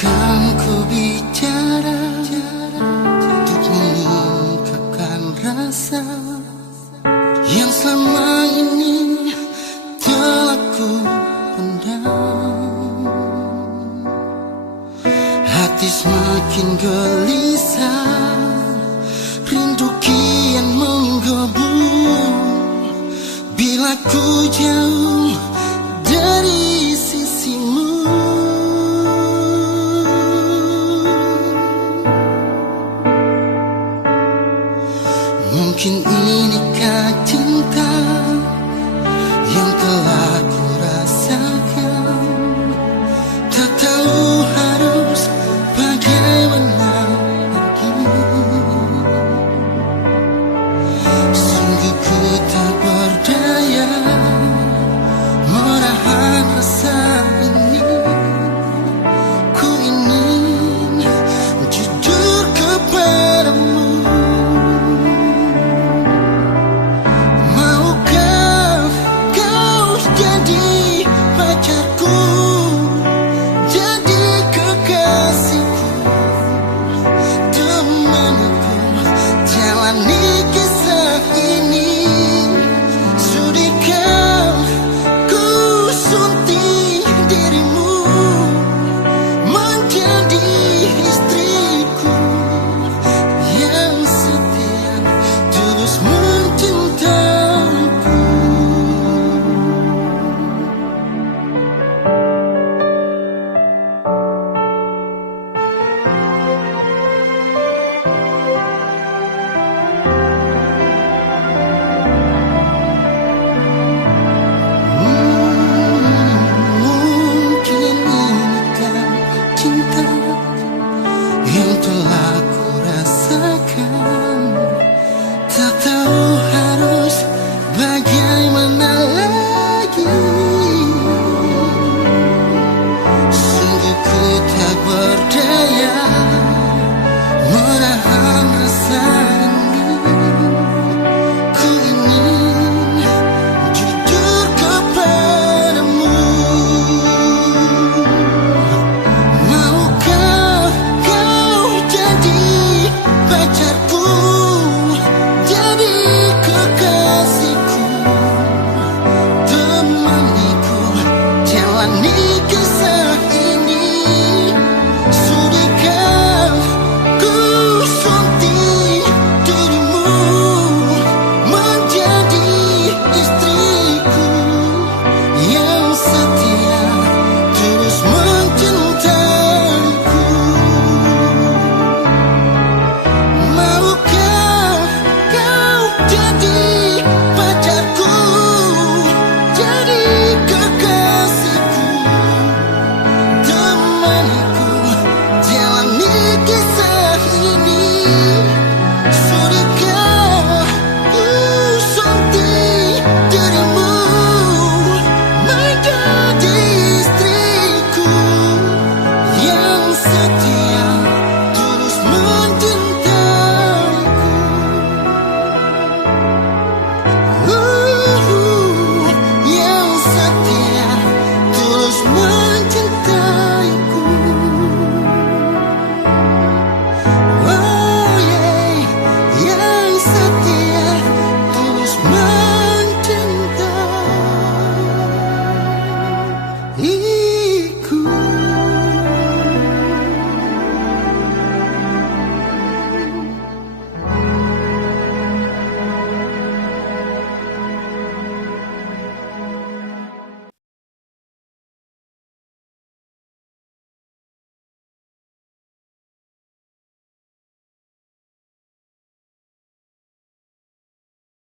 Kan ku bicara untuk mengungkapkan rasa yang selama ini telah ku pendam. Hati semakin gelisah, rindu kian menggebu bila ku jauh dari sisimu. Mungkin inikah cinta yang telah ku rasakan, tak tahu harus bagaimana lagi. Sungguh ku tak berdaya menahan rasa ini. Ku ingin jujur kepadamu. Yang telah ku rasakan, tak tahu harus bagaimana lagi. Sungguh ku tak berdaya menahan rasa